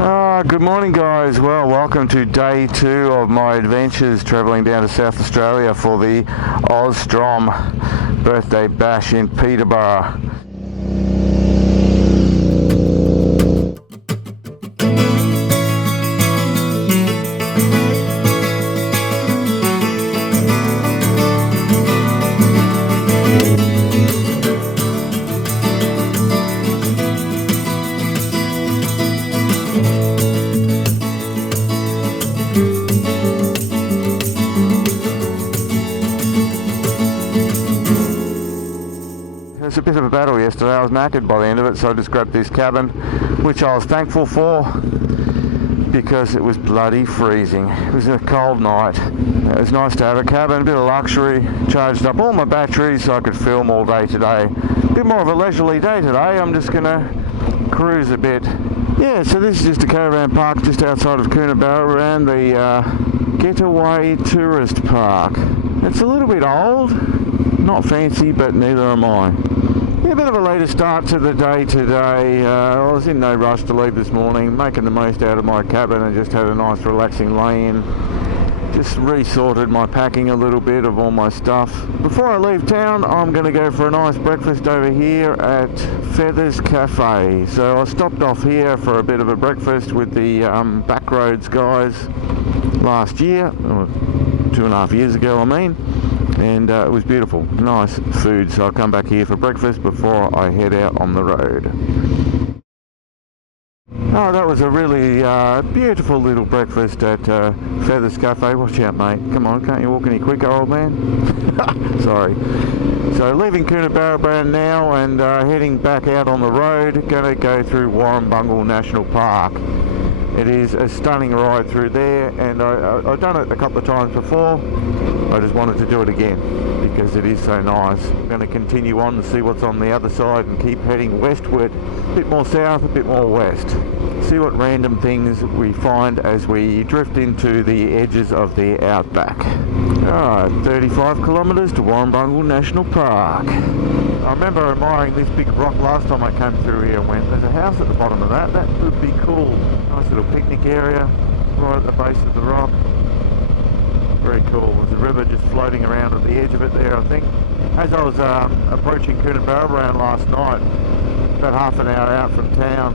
Good morning, guys. Well, welcome to day 2 of my adventures travelling down to South Australia for the AuStrom birthday bash in Peterborough. It was a bit of a battle yesterday. I was knackered by the end of it, so I just grabbed this cabin, which I was thankful for because it was bloody freezing. It was a cold night. It was nice to have a cabin, a bit of luxury, charged up all my batteries so I could film all day today. A bit more of a leisurely day today. I'm just going to cruise a bit. Yeah, so this is just a caravan park just outside of Coonabarabran, the Getaway Tourist Park. It's a little bit old, not fancy, but neither am I. Yeah, a bit of a later start to the day today. I was in no rush to leave this morning, making the most out of my cabin and just had a nice relaxing lay-in. Just resorted my packing a little bit of all my stuff. Before I leave town, I'm going to go for a nice breakfast over here at Feathers Cafe. So I stopped off here for a bit of a breakfast with the Backroads guys last year, or 2.5 years ago I mean. And it was beautiful, nice food, so I'll come back here for breakfast before I head out on the road. Oh, that was a really beautiful little breakfast at Feathers Cafe. Watch out, mate. Come on, can't you walk any quicker, old man? Sorry. So leaving Coonabarabran now and heading back out on the road. Going to go through Warrumbungle National Park. It is a stunning ride through there, and I've done it a couple of times before. I just wanted to do it again because it is so nice. I'm going to continue on and see what's on the other side and keep heading westward, a bit more south, a bit more west. See what random things we find as we drift into the edges of the Outback. Alright, 35 kilometres to Warrumbungle National Park. I remember admiring this big rock last time I came through here and went, there's a house at the bottom of that, that would be cool. Nice little picnic area right at the base of the rock. Very cool. There's a river just floating around at the edge of it there, I think. As I was approaching Coonabarabran last night, about half an hour out from town,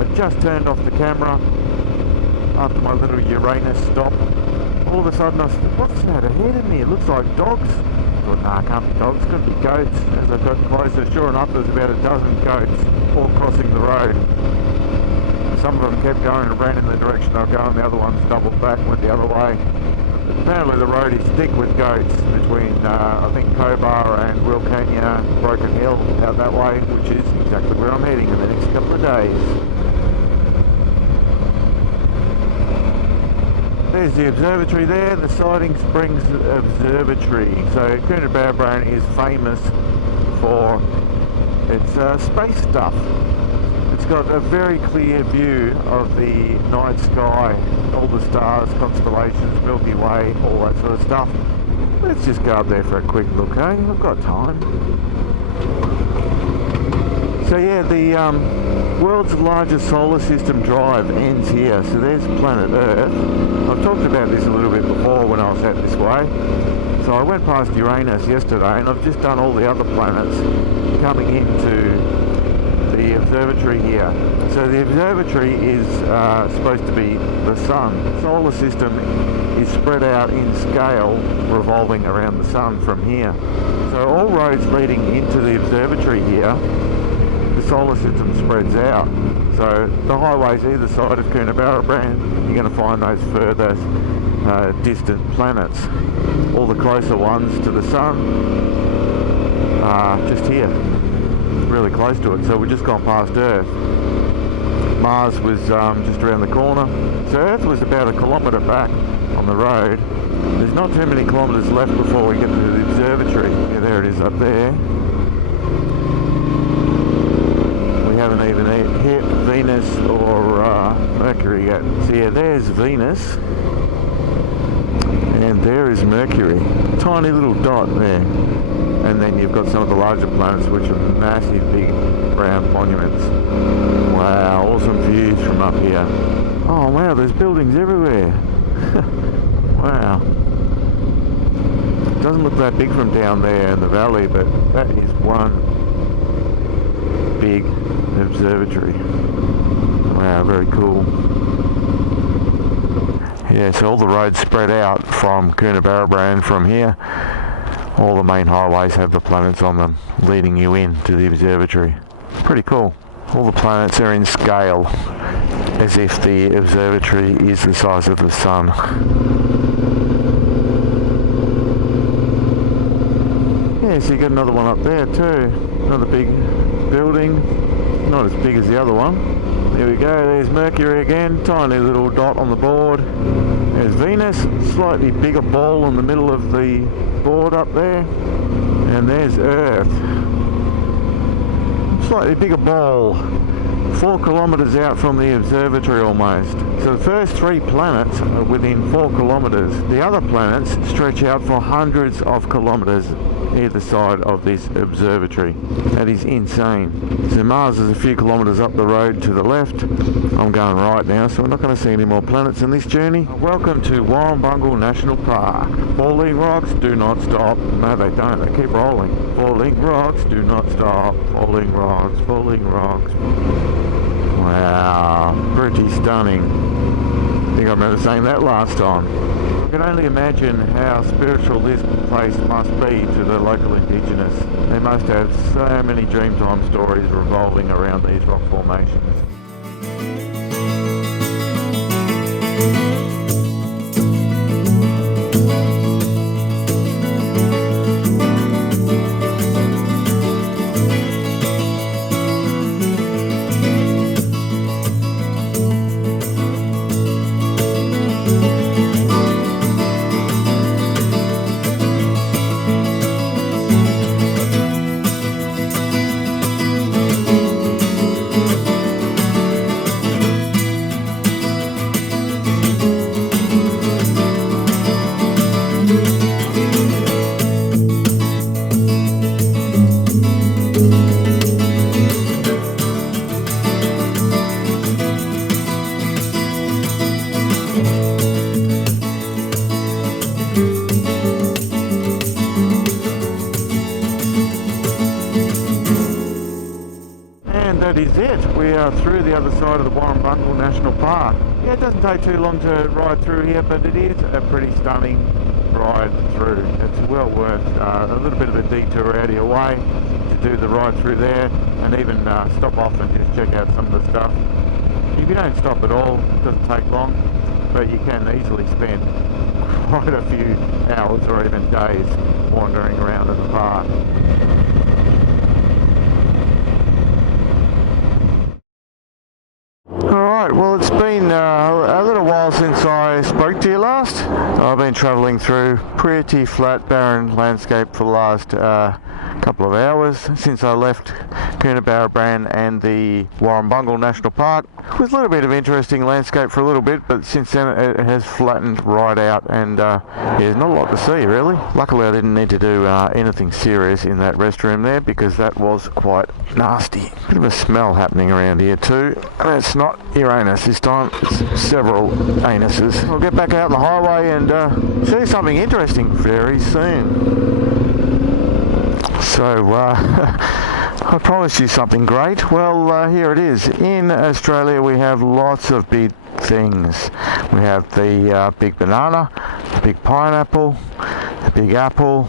I just turned off the camera after my little Uranus stop. All of a sudden I said, what's that ahead of me? It looks like dogs. I thought, nah, it can't be dogs, it's got to be goats. As I got closer, sure enough, there was about a dozen goats all crossing the road. Some of them kept going and ran in the direction they were going, the other ones doubled back and went the other way. Apparently the road is thick with goats between, I think, Cobar and Wilcannia, Broken Hill, out that way, which is exactly where I'm heading in the next couple of days. There's the observatory there, the Siding Springs Observatory. So Coonabarabran is famous for its space stuff. It's got a very clear view of the night sky, all the stars, constellations, Milky Way, all that sort of stuff. Let's just go up there for a quick look, eh? I've got time. So yeah, the world's largest solar system drive ends here. So there's planet Earth. I've talked about this a little bit before when I was out this way. So I went past Uranus yesterday and I've just done all the other planets coming into the observatory here. So the observatory is supposed to be the sun. The solar system is spread out in scale, revolving around the sun from here. So all roads leading into the observatory here, the solar system spreads out. So the highways either side of Coonabarabran, you're going to find those further distant planets. All the closer ones to the sun are just here, really close to it. So we've just gone past Earth. Mars was just around the corner. So Earth was about 1 kilometre back on the road. There's not too many kilometres left before we get to the observatory. Yeah, there it is up there. We haven't even hit Venus or Mercury yet. So yeah, there's Venus. And there is Mercury. Tiny little dot there. And then you've got some of the larger planets which are massive, big background monuments. Wow, awesome views from up here. Oh wow, there's buildings everywhere. Wow. It doesn't look that big from down there in the valley, but that is one big observatory. Wow, very cool. Yeah, so all the roads spread out from Coonabarabran from here. All the main highways have the planets on them, leading you in to the observatory. Pretty cool. All the planets are in scale, as if the observatory is the size of the sun. Yeah, so you got another one up there too. Another big building. Not as big as the other one. There we go, there's Mercury again, tiny little dot on the board. There's Venus, slightly bigger ball in the middle of the board up there. And there's Earth. Slightly bigger ball. 4 kilometres out from the observatory almost. So the first 3 planets are within 4 kilometres. The other planets stretch out for hundreds of kilometres either side of this observatory. That is insane. So Mars is a few kilometres up the road to the left. I'm going right now, so we're not going to see any more planets in this journey. Welcome to Warrumbungle National Park. Falling rocks do not stop. No, they don't. They keep rolling. Falling rocks do not stop. Falling rocks, falling rocks. Wow, pretty stunning. I think I remember saying that last time. I can only imagine how spiritual this place must be to the local indigenous. They must have so many Dreamtime stories revolving around these rock formations. That is it. We are through the other side of the Warrumbungle National Park. Yeah, it doesn't take too long to ride through here, but it is a pretty stunning ride through. It's well worth a little bit of a detour out of your way to do the ride through there, and even stop off and just check out some of the stuff. If you don't stop at all, it doesn't take long, but you can easily spend quite a few hours or even days wandering around in the park. Alright, well it's been a little while since I spoke to you last. I've been travelling through pretty flat, barren landscape for the last couple of hours since I left Coonabarabran and the Warrumbungle National Park. With a little bit of interesting landscape for a little bit, but since then it has flattened right out, and yeah, there's not a lot to see really. Luckily I didn't need to do anything serious in that restroom there, because that was quite nasty. Bit of a smell happening around here too, and it's not Uranus this time, it's several anuses. I'll get back out on the highway and see something interesting very soon. So I promised you something great. Well, here it is. In Australia we have lots of big things. We have the big banana, the big pineapple, the big apple.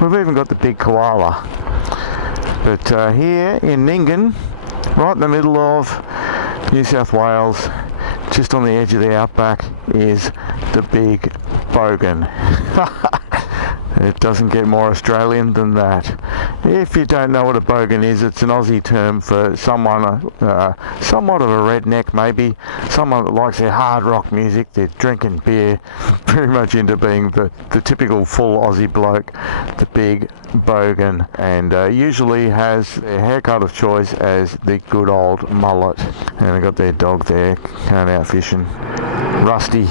We've even got the big koala. But here in Nyngan, right in the middle of New South Wales, just on the edge of the Outback, is the Big Bogan. It doesn't get more Australian than that. If you don't know what a bogan is, it's an Aussie term for someone, somewhat of a redneck maybe, someone that likes their hard rock music, they're drinking beer, pretty much into being the typical full Aussie bloke, the Big Bogan, and usually has their haircut of choice as the good old mullet. And they got their dog there, going out fishing, Rusty.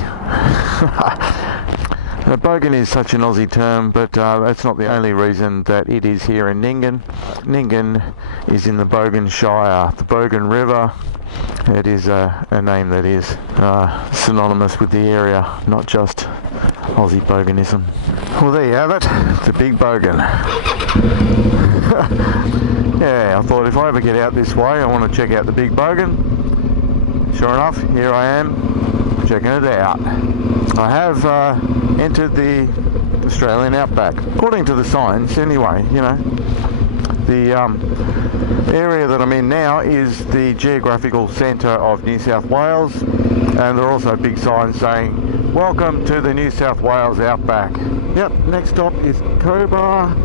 Bogan is such an Aussie term, but that's not the only reason that it is here in Nyngan. Nyngan is in the Bogan Shire, the Bogan River. It is a name that is synonymous with the area, not just Aussie boganism. Well, there you have it, the Big Bogan. Yeah, I thought if I ever get out this way, I want to check out the Big Bogan. Sure enough, here I am, checking it out. I have entered the Australian Outback, according to the signs anyway, you know. The area that I'm in now is the geographical centre of New South Wales, and there are also big signs saying, welcome to the New South Wales Outback. Yep, next stop is Cobar.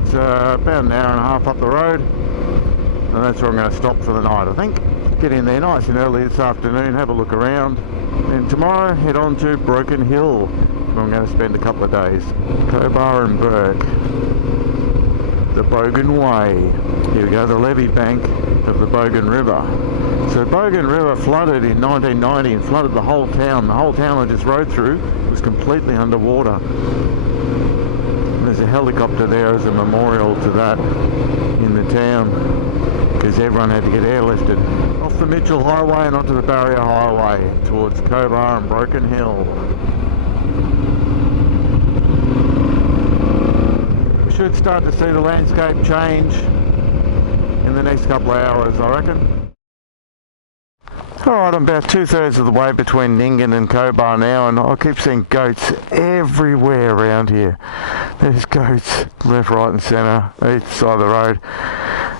It's about an hour and a half up the road, and that's where I'm going to stop for the night, I think. Get in there nice and early this afternoon, have a look around, and tomorrow head on to Broken Hill, where I'm going to spend a couple of days. Cobar and Burke. The Bogan Way. Here we go, the levee bank of the Bogan River. So Bogan River flooded in 1990 and flooded the whole town. The whole town I just rode through was completely underwater. There's a helicopter there as a memorial to that in the town, because everyone had to get airlifted off the Mitchell Highway and onto the Barrier Highway towards Cobar and Broken Hill. We should start to see the landscape change in the next couple of hours, I reckon. Alright, I'm about 2/3 of the way between Nyngan and Cobar now, and I keep seeing goats everywhere around here. There's goats left, right and centre, each side of the road,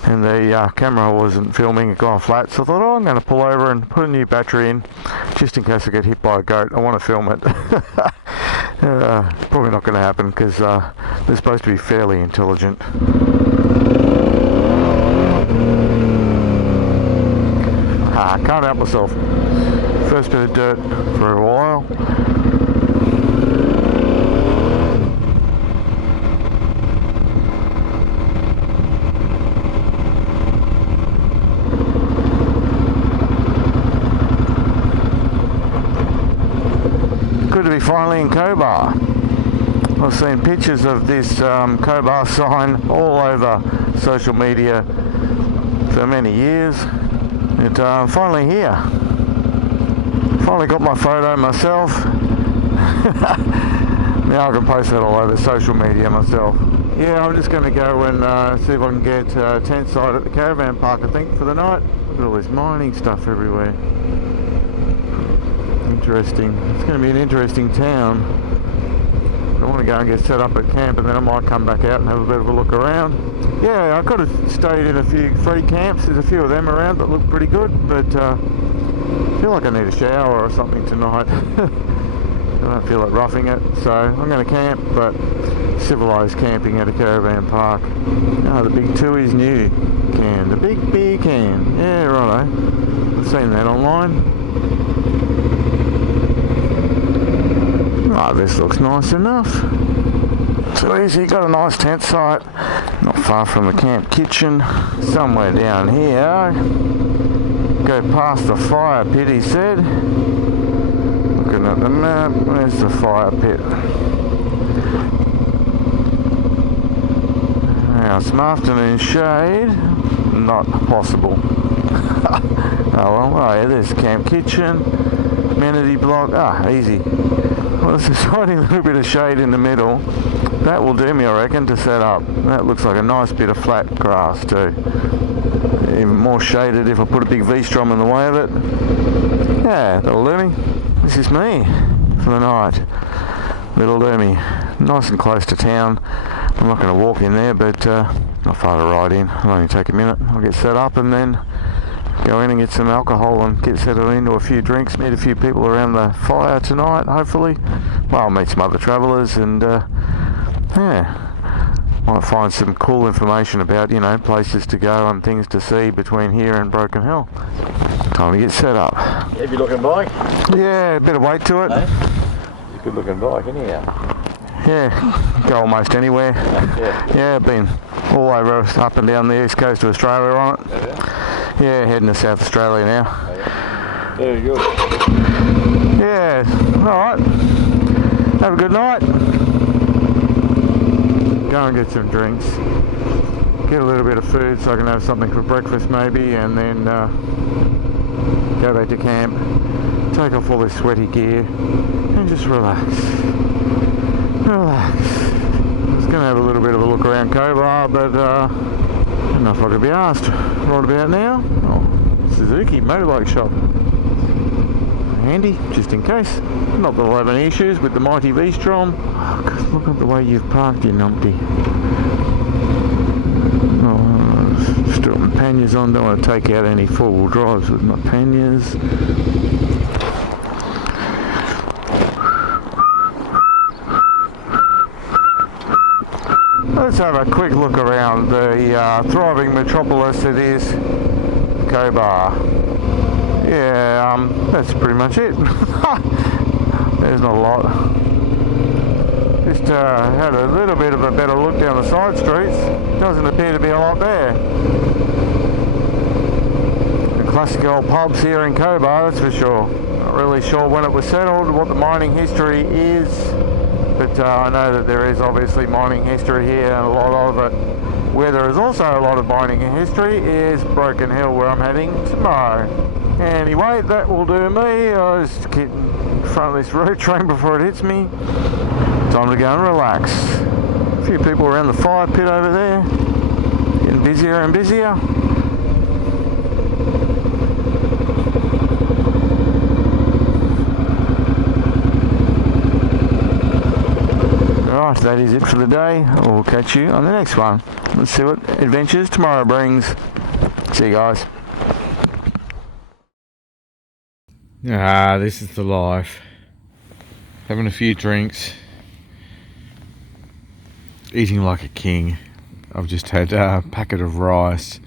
and the camera wasn't filming, it got flat, so I thought, oh, I'm going to pull over and put a new battery in, just in case I get hit by a goat. I want to film it. Probably not going to happen, because they're supposed to be fairly intelligent. Can't help myself. First bit of dirt for a while. Good to be finally in Cobar. I've seen pictures of this Cobar sign all over social media for many years. I'm finally here. Finally got my photo myself. Now I can post that all over social media myself. Yeah, I'm just going to go and see if I can get a tent site at the caravan park, I think, for the night. Look at all this mining stuff everywhere. Interesting. It's going to be an interesting town. I want to go and get set up at camp, and then I might come back out and have a bit of a look around. Yeah, I could have stayed in a few free camps. There's a few of them around that look pretty good, but I feel like I need a shower or something tonight. I don't feel like roughing it, so I'm going to camp, but civilised camping at a caravan park. Oh, the big 2 is new can, the big beer can. Yeah, righto. I've seen that online. Oh, this looks nice enough. Too easy, got a nice tent site, not far from the camp kitchen, somewhere down here. Go past the fire pit, he said. Looking at the map, where's the fire pit? Now, some afternoon shade, not possible. Oh well, oh yeah, there's the camp kitchen, amenity block, easy. Well, there's a tiny little bit of shade in the middle. That will do me, I reckon, to set up. That looks like a nice bit of flat grass too. Even more shaded if I put a big V-Strom in the way of it. Yeah, that'll do me. This is me for the night. That'll do me. Nice and close to town. I'm not going to walk in there, but not far to ride in. It'll only take a minute. I'll get set up and then go in and get some alcohol and get settled into a few drinks, meet a few people around the fire tonight, hopefully. Well, I'll meet some other travellers and, yeah, might find some cool information about, you know, places to go and things to see between here and Broken Hill. Time to get set up. Heavy looking bike? Yeah, a bit of weight to it. Hey? It's a good looking bike, isn't it? Yeah, go almost anywhere. Yeah, been all over up and down the east coast of Australia on it. Yeah, heading to South Australia now. Very good. Yeah, alright. have a good night. Go and get some drinks. Get a little bit of food so I can have something for breakfast maybe, and then go back to camp, take off all this sweaty gear, and just relax. Relax. I was going to have a little bit of a look around Cobar, but I don't know if I could be asked. Right about now, Suzuki motorbike shop. Handy, just in case. Not that I'll have any issues with the mighty V-Strom. Oh, God, look at the way you've parked, you numpty. Oh, still my panniers on. Don't want to take out any four-wheel drives with my panniers. Let's have a quick look around the thriving metropolis that is Cobar. Yeah, that's pretty much it. There's not a lot. Just had a little bit of a better look down the side streets. Doesn't appear to be a lot there. The classic old pubs here in Cobar, that's for sure. Not really sure when it was settled, what the mining history is, but I know that there is obviously mining history here, and a lot of it. Where there is also a lot of mining history is Broken Hill, where I'm heading tomorrow. Anyway, that will do me. I'll just get in front of this road train before it hits me. Time to go and relax. A few people around the fire pit over there. Getting busier and busier. Alright, that is it for the day. I'll catch you on the next one. Let's see what adventures tomorrow brings. See you guys. This is the life. Having a few drinks. Eating like a king. I've just had a packet of rice.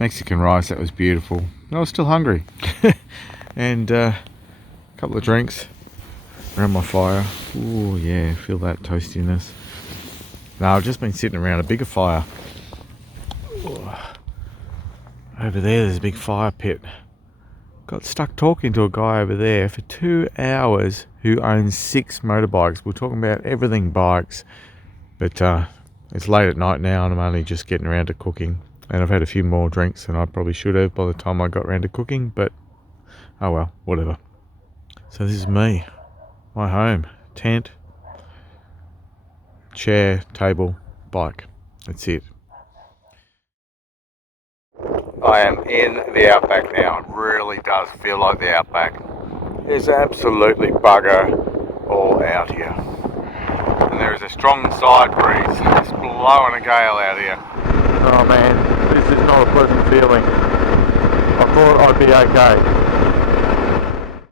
Mexican rice, that was beautiful. I was still hungry. And a couple of drinks around my fire. Oh yeah, feel that toastiness. Now I've just been sitting around a bigger fire. Over there's a big fire pit. Got stuck talking to a guy over there for 2 hours who owns 6 motorbikes. We're talking about everything bikes. But it's late at night now and I'm only just getting around to cooking. And I've had a few more drinks than I probably should have by the time I got around to cooking. But oh well, whatever. So this is me. My home. Tent. Chair, table, bike. That's it. I am in the Outback now. It really does feel like the Outback. There's absolutely bugger all out here. And there is a strong side breeze. It's blowing a gale out here. Oh man, this is not a pleasant feeling. I thought I'd be okay.